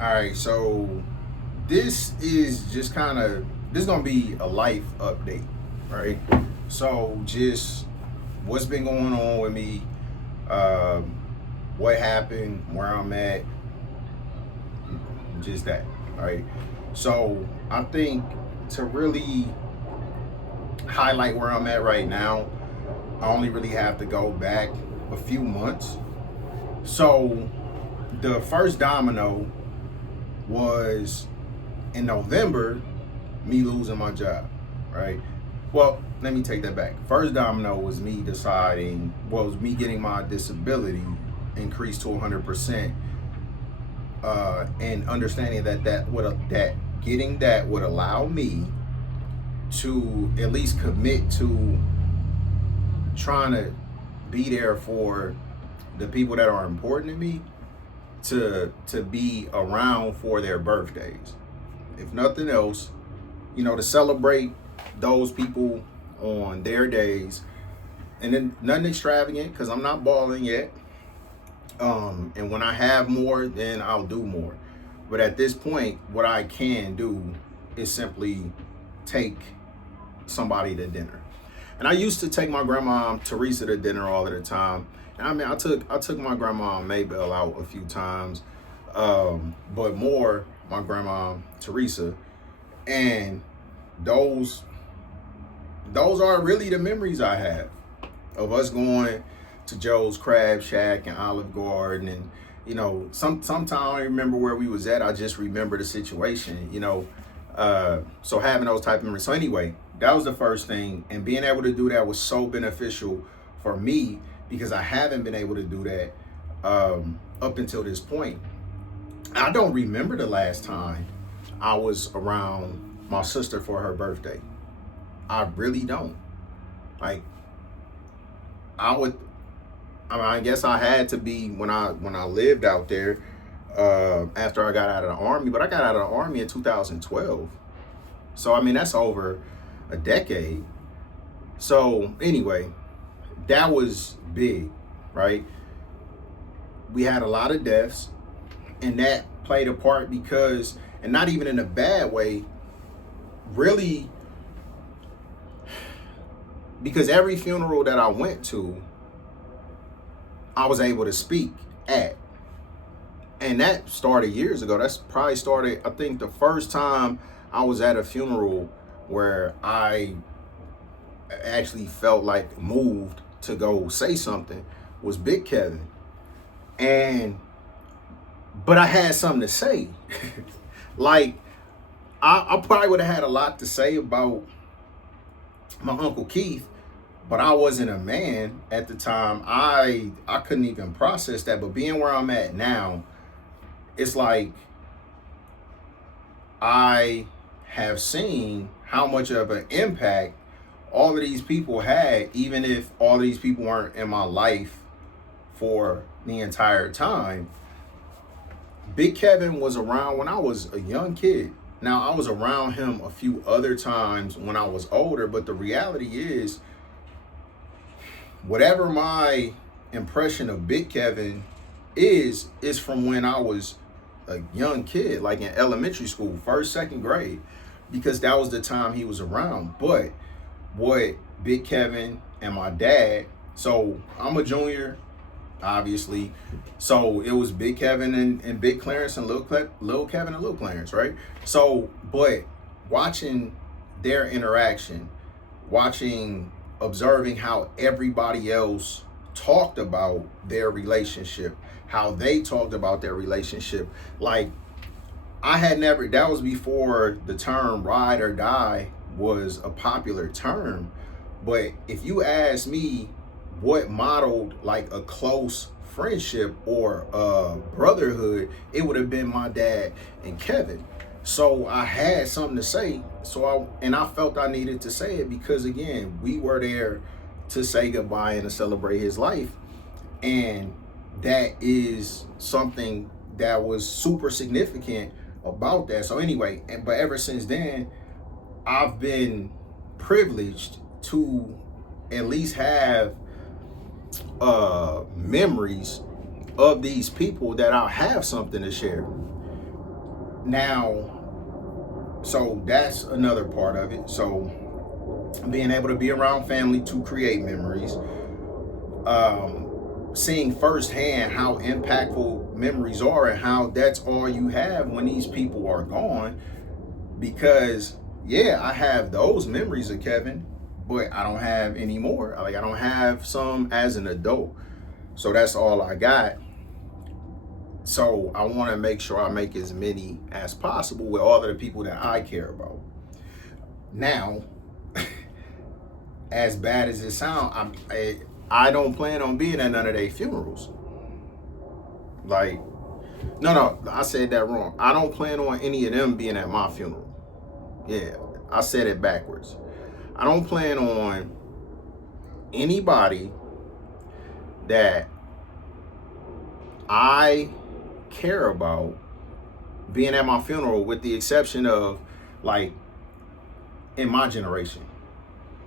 All right, so this is just this is gonna be a life update, right? So just what's been going on with me, um, what happened, where I'm at, just that, right? So I think to really highlight where I'm at right now, I only really have to go back a few months. So the first domino was in November, me losing my job, right? Well, let me take that back. First domino was me deciding, was me getting my disability increased to 100%, and understanding that getting that would allow me to at least commit to trying to be there for the people that are important to me, to be around for their birthdays. If nothing else, to celebrate those people on their days, and then nothing extravagant because I'm not balling yet. And when I have more, then I'll do more. But at this point, what I can do is simply take somebody to dinner. And I used to take my grandma Teresa to dinner all of the time. And I mean, I took my grandma Maybell out a few times, but more my grandma Teresa. And those those are really the memories I have of us going to Joe's Crab Shack and Olive Garden. And sometimes I don't remember where we was at. I just remember the situation. So having those type of memories. So anyway, that was the first thing, and being able to do that was so beneficial for me because I haven't been able to do that up until this point. I don't remember the last time I was around my sister for her birthday. I really don't. Like, I would. I mean, I guess I had to be when I lived out there after I got out of the army. But I got out of the army in 2012. So I mean, that's over a decade. So anyway, that was big, right? We had a lot of deaths, and that played a part because, and not even in a bad way, really, because every funeral that I went to, I was able to speak at. And that started years ago. That's probably started, I think the first time I was at a funeral where I actually felt like moved to go say something was Big Kevin. And, but I had something to say. Like, I probably would have had a lot to say about my Uncle Keith, but I wasn't a man at the time. I couldn't even process that. But being where I'm at now, it's like I have seen how much of an impact all of these people had, even if all of these people weren't in my life for the entire time. Big Kevin was around when I was a young kid. Now, I was around him a few other times when I was older, but the reality is, whatever my impression of Big Kevin is from when I was a young kid, like in elementary school, first, second grade, because that was the time he was around. But what Big Kevin and my dad, so I'm a junior, obviously. So it was Big Kevin and Big Clarence and Little Kevin and Little Clarence, right? So, but watching their interaction, observing how everybody else talked about their relationship, how they talked about their relationship. Like, I had never, that was before the term ride or die was a popular term. But if you ask me what modeled like a close friendship or a brotherhood, it would have been my dad and Kevin. So I had something to say. I felt I needed to say it because, again, we were there to say goodbye and to celebrate his life. And that is something that was super significant about that. So anyway, but ever since then, I've been privileged to at least have memories of these people that I'll have something to share. Now, so that's another part of it. So being able to be around family to create memories, seeing firsthand how impactful memories are and how that's all you have when these people are gone. Because yeah, I have those memories of Kevin, but I don't have any more. Like I don't have some as an adult. So that's all I got. So I want to make sure I make as many as possible with all of the people that I care about. Now, as bad as it sounds, I don't plan on being at none of their funerals. Like, no, I said that wrong. I don't plan on any of them being at my funeral. Yeah, I said it backwards. I don't plan on anybody that I care about being at my funeral, with the exception of, like, in my generation,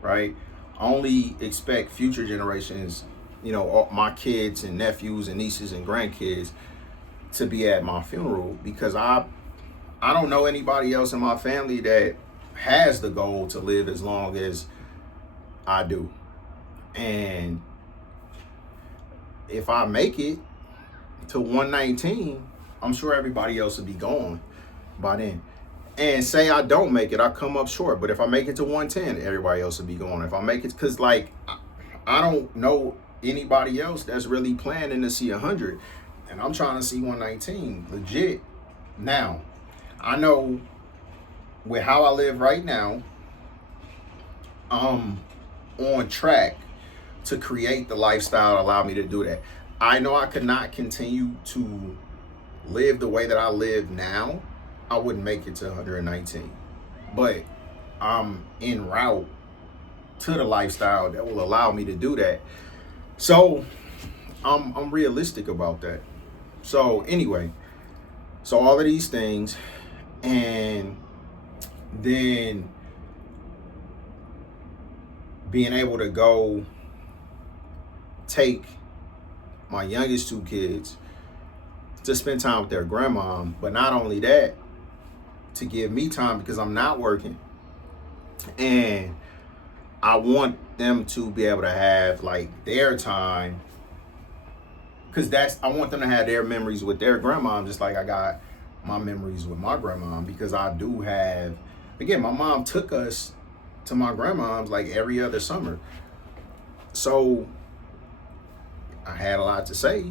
right? I only expect future generations, all my kids and nephews and nieces and grandkids to be at my funeral, because I don't know anybody else in my family that has the goal to live as long as I do. And if I make it to 119, I'm sure everybody else will be gone by then. And say I don't make it, I come up short. But if I make it to 110, everybody else will be gone. If I make it, because like I don't know anybody else that's really planning to see 100, and I'm trying to see 119 legit. Now, I know with how I live right now, I'm on track to create the lifestyle that allow me to do that. I know I could not continue to live the way that I live now. I wouldn't make it to 119, but I'm en route to the lifestyle that will allow me to do that. So I'm realistic about that. So anyway, so all of these things, and then being able to go take my youngest two kids to spend time with their grandma, but not only that, to give me time because I'm not working. And I want them to be able to have like their time, because I want them to have their memories with their grandma, just like I got my memories with my grandma. Because I do have, again, my mom took us to my grandma's like every other summer. So I had a lot to say,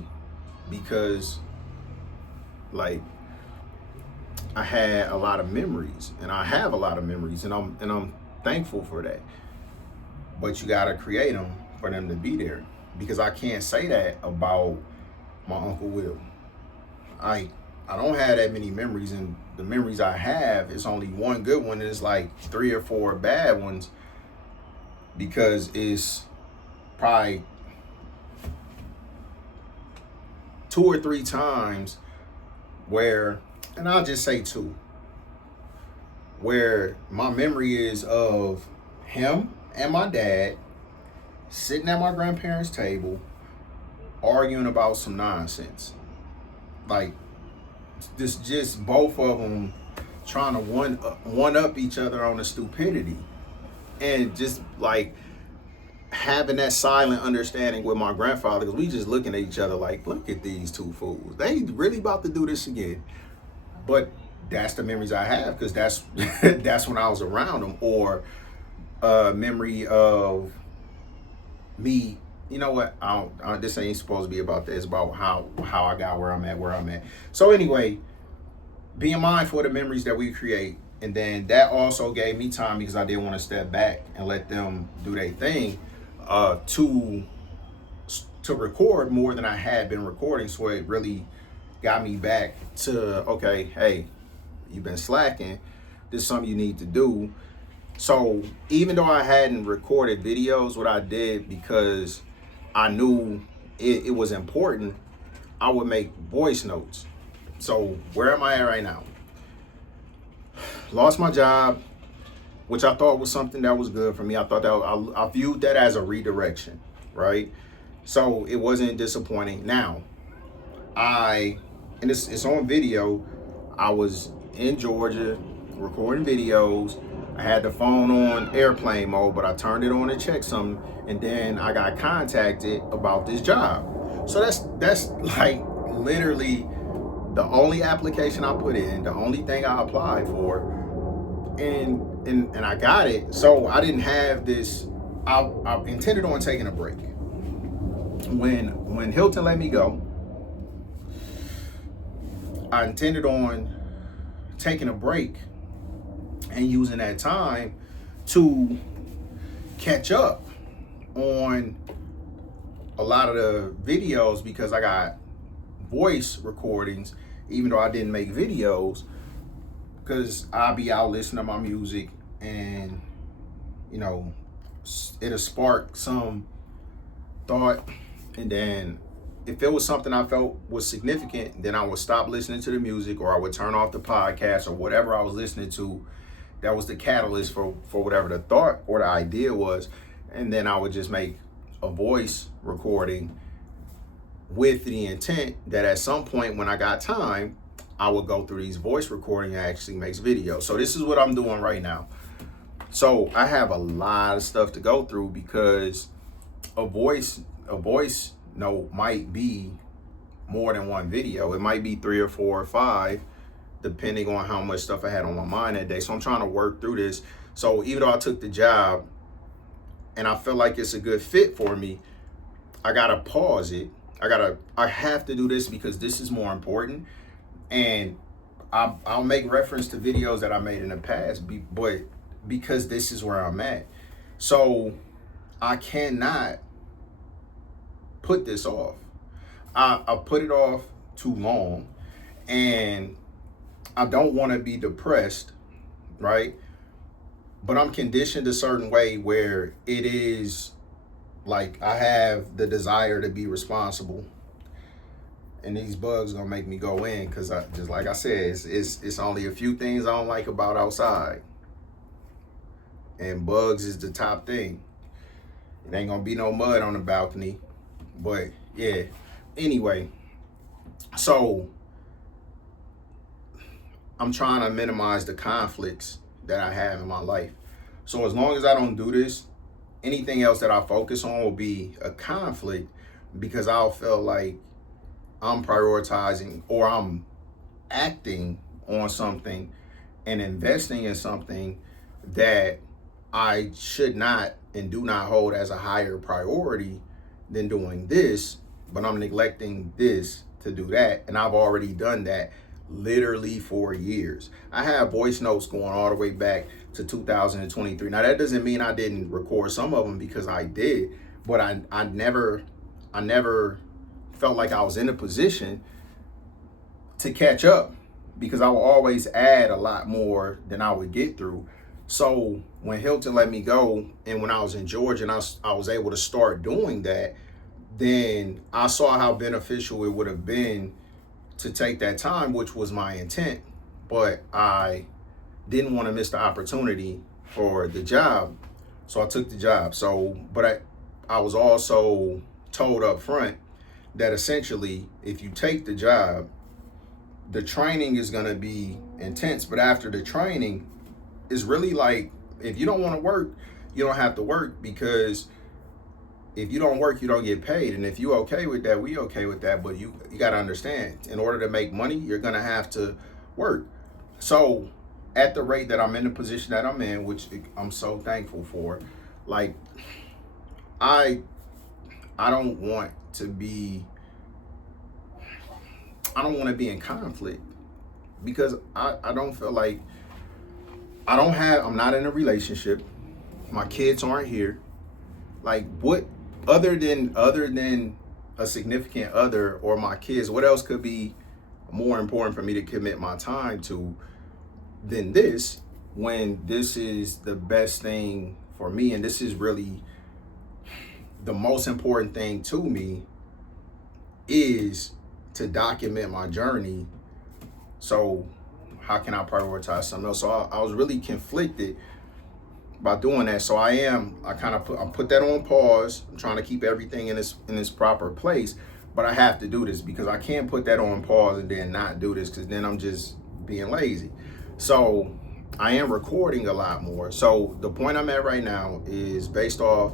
because like I had a lot of memories, and I have a lot of memories, and I'm thankful for that. But you gotta create them for them to be there, because I can't say that about my Uncle Will. I don't have that many memories, and the memories I have, it's only one good one, and it's like 3 or 4 bad ones, because it's probably 2 or 3 times where, and I'll just say 2, where my memory is of him and my dad sitting at my grandparents' table arguing about some nonsense. Like, this, just both of them trying to one up each other on the stupidity, and just like having that silent understanding with my grandfather, because we just looking at each other like, look at these two fools, they really about to do this again. But that's the memories I have, because that's that's when I was around them. Or memory of me, you know what, this ain't supposed to be about this. It's about how I got where I'm at. So anyway, being mindful of the memories that we create. And then that also gave me time, because I didn't want to step back and let them do their thing, to record more than I had been recording. So it really got me back to, okay, hey, you've been slacking. This is something you need to do. So even though I hadn't recorded videos, what I did, because I knew it was important, I would make voice notes. So where am I at right now? Lost my job, which I thought was something that was good for me. I thought that I viewed that as a redirection, right? So it wasn't disappointing. Now, and it's on video, I was in Georgia recording videos. I had the phone on airplane mode, but I turned it on to check something, and then I got contacted about this job. So that's like literally the only application I put in, the only thing I applied for, and I got it. So I didn't have this. I intended on taking a break. When Hilton let me go, I intended on taking a break and using that time to catch up on a lot of the videos, because I got voice recordings, even though I didn't make videos, because I'll be out listening to my music, and you know, it'll spark some thought, and then if it was something I felt was significant, then I would stop listening to the music, or I would turn off the podcast or whatever I was listening to that was the catalyst for whatever the thought or the idea was. And then I would just make a voice recording with the intent that at some point when I got time, I would go through these voice recording and actually makes videos. So this is what I'm doing right now. So I have a lot of stuff to go through, because a voice note might be more than one video. It might be 3 or 4 or 5, depending on how much stuff I had on my mind that day. So I'm trying to work through this. So even though I took the job and I feel like it's a good fit for me, I gotta pause it. I have to do this because this is more important. And I'll make reference to videos that I made in the past, but because this is where I'm at. So I cannot put this off. I put it off too long, and I don't want to be depressed, right? But I'm conditioned a certain way where it is like I have the desire to be responsible, and these bugs gonna make me go in, because I just, like I said, it's only a few things I don't like about outside, and bugs is the top thing. It ain't gonna be no mud on the balcony, but yeah. Anyway, so I'm trying to minimize the conflicts that I have in my life. So as long as I don't do this, anything else that I focus on will be a conflict, because I'll feel like I'm prioritizing or I'm acting on something and investing in something that I should not and do not hold as a higher priority than doing this, but I'm neglecting this to do that. And I've already done that literally for years. I have voice notes going all the way back to 2023. Now that doesn't mean I didn't record some of them, because I did, but I never felt like I was in a position to catch up, because I will always add a lot more than I would get through. So when Hilton let me go, and when I was in Georgia and I was able to start doing that, then I saw how beneficial it would have been to take that time, which was my intent. But I didn't want to miss the opportunity for the job, so I took the job. So, but I was also told up front that essentially, if you take the job, the training is going to be intense. But after the training, it's really like, if you don't want to work, you don't have to work, because if you don't work, you don't get paid. And if you okay with that, we okay with that. But you got to understand, in order to make money, you're going to have to work. So at the rate that I'm in the position that I'm in, which I'm so thankful for, like, I don't want to be in conflict, because I don't feel like I'm not in a relationship. My kids aren't here. Like, what other than a significant other or my kids, what else could be more important for me to commit my time to than this, when this is the best thing for me, and this is really the most important thing to me, is to document my journey. So how can I prioritize something else? So I was really conflicted by doing that. So I put that on pause. I'm trying to keep everything in its proper place, but I have to do this, because I can't put that on pause and then not do this, because then I'm just being lazy. So I am recording a lot more. So the point I'm at right now is based off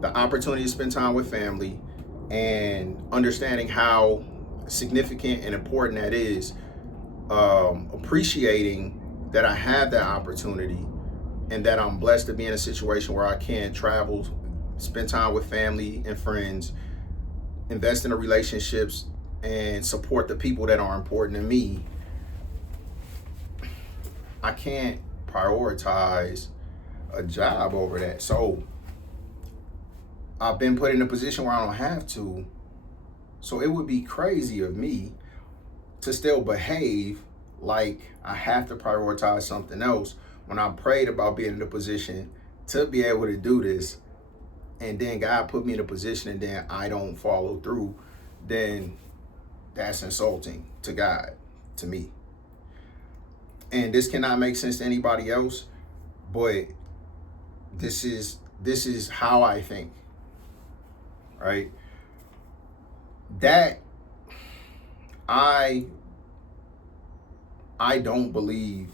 the opportunity to spend time with family and understanding how significant and important that is, appreciating that I have that opportunity and that I'm blessed to be in a situation where I can travel, spend time with family and friends, invest in the relationships, and support the people that are important to me. I can't prioritize a job over that. So I've been put in a position where I don't have to. So it would be crazy of me to still behave like I have to prioritize something else when I prayed about being in a position to be able to do this, and then God put me in a position and then I don't follow through. Then that's insulting to God, to me. And this cannot make sense to anybody else, but this is how I think, right? That I don't believe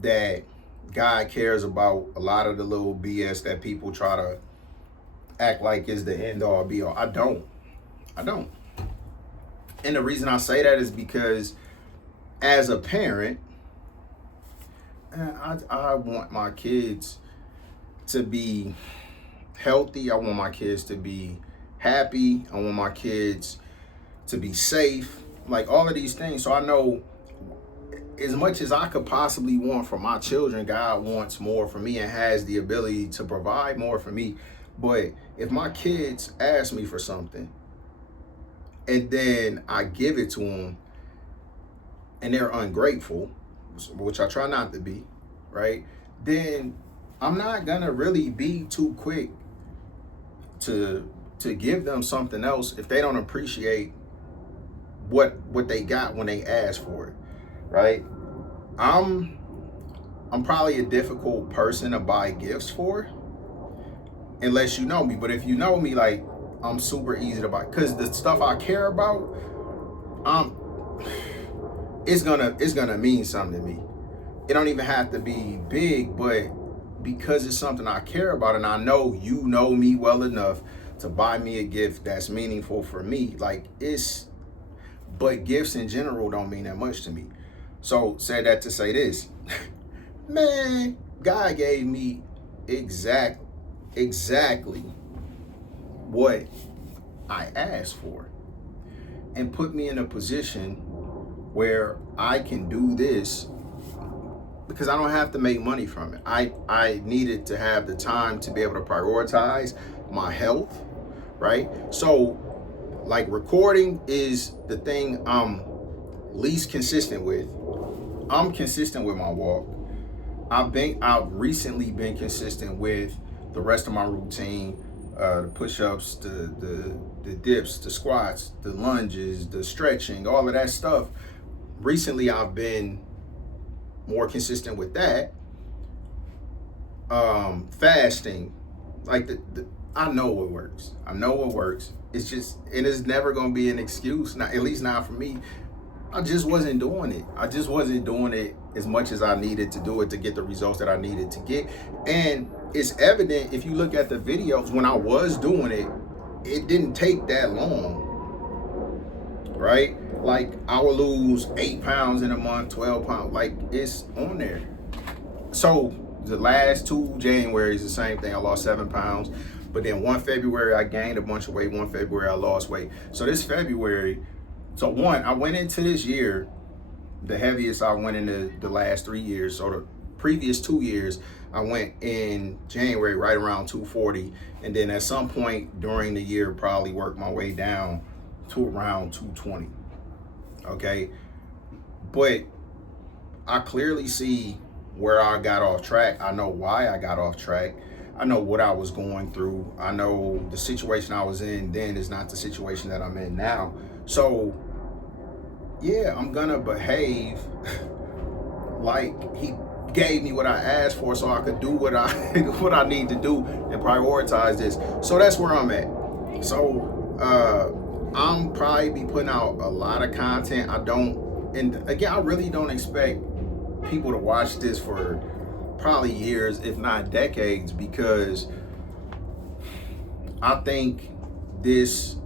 that God cares about a lot of the little BS that people try to act like is the end all be all. I don't. And the reason I say that is because as a parent, I want my kids to be healthy. I want my kids to be happy. I want my kids to be safe. Like all of these things. So I know as much as I could possibly want for my children, God wants more for me and has the ability to provide more for me. But if my kids ask me for something and then I give it to them and they're ungrateful, which I try not to be, right? Then I'm not gonna really be too quick to give them something else if they don't appreciate what they got when they ask for it, right? I'm probably a difficult person to buy gifts for, unless you know me. But if you know me, like, I'm super easy to buy, because the stuff I care about, it's gonna mean something to me. It don't even have to be big, but because it's something I care about and I know you know me well enough to buy me a gift that's meaningful for me, like, but gifts in general don't mean that much to me. So said that to say this, man, God gave me exactly what I asked for and put me in a position where I can do this because I don't have to make money from it. I needed to have the time to be able to prioritize my health, right? So like recording is the thing I'm least consistent with. I'm consistent with my walk. I've recently been consistent with the rest of my routine, the push-ups, the dips, the squats, the lunges, the stretching, all of that stuff. Recently, I've been more consistent with that. Fasting, like I know what works. It's just, and it's never gonna be an excuse. Not, at least not for me. I just wasn't doing it. I just wasn't doing it as much as I needed to do it to get the results that I needed to get. And it's evident if you look at the videos when I was doing it, it didn't take that long, right? Like I would lose 8 pounds in a month, 12 pounds, like it's on there. So the last 2 Januaries, the same thing. I lost 7 pounds, but then 1 February I gained a bunch of weight. 1 February I lost weight. So this February, I went into this year, the heaviest I went into the last 3 years. So the previous 2 years, I went in January right around 240. And then at some point during the year, probably worked my way down to around 220. Okay. But I clearly see where I got off track. I know why I got off track. I know what I was going through. I know the situation I was in then is not the situation that I'm in now. So yeah, I'm gonna behave like he gave me what I asked for so I could do what I need to do and prioritize this. So that's where I'm at. So I'm probably be putting out a lot of content. I don't and again, I really don't expect people to watch this for probably years, if not decades, because I think this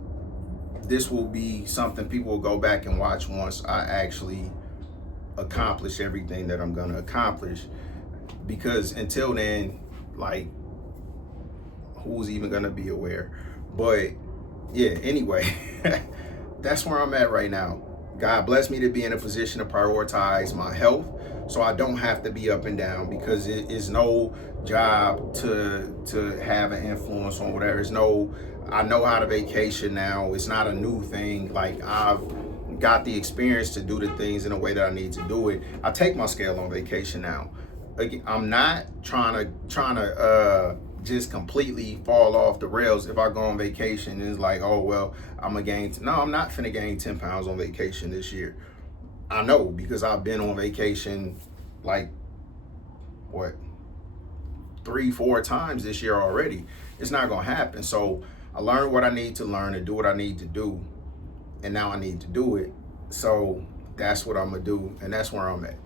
this will be something people will go back and watch once I actually accomplish everything that I'm gonna accomplish. Because until then, like, who's even gonna be aware? But yeah, anyway, that's where I'm at right now. God bless me to be in a position to prioritize my health so I don't have to be up and down, because it is no job to have an influence on whatever. It's no, I know how to vacation now. It's not a new thing. Like, I've got the experience to do the things in a way that I need to do it. I take my scale on vacation now. Again, I'm not trying to just completely fall off the rails. If I go on vacation, it's like, oh well, I'm gonna gain. No, I'm not finna gain 10 pounds on vacation this year. I know, because I've been on vacation like what 3-4 times this year already. It's not gonna happen. So I learned what I need to learn and do what I need to do, and now I need to do it. So that's what I'm gonna do, and that's where I'm at.